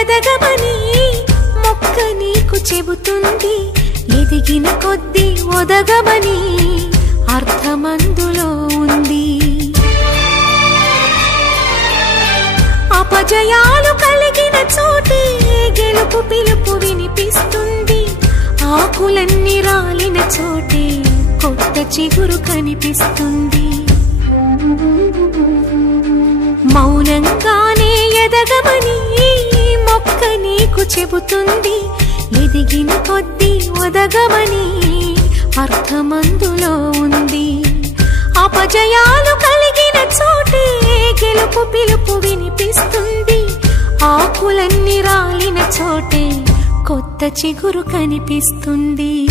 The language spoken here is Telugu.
ఎదగమని మొక్క నీకు చెబుతుంది. ఎదిగిన కొద్దీ ఒదగమని అర్థమందులో ఉంది. అపజయాలు కలిగిన చోటే గెలుపు పిలుపు వినిపిస్తుంది. ఆకులన్నీ రాలిన చోటే కొత్త చిగురు కనిపిస్తుంది. మౌనంగానే ఎదగమని మొక్క నీకు చెబుతుంది. ఎదిగిన కొద్దీ ఒదగమని అర్థమందులో ఉంది. అపజయాలు కలిగిన చోటే గెలుపు పిలుపు వినిపిస్తుంది. ఆకులన్నీ రాలిన చోటే కొత్త చిగురు కనిపిస్తుంది.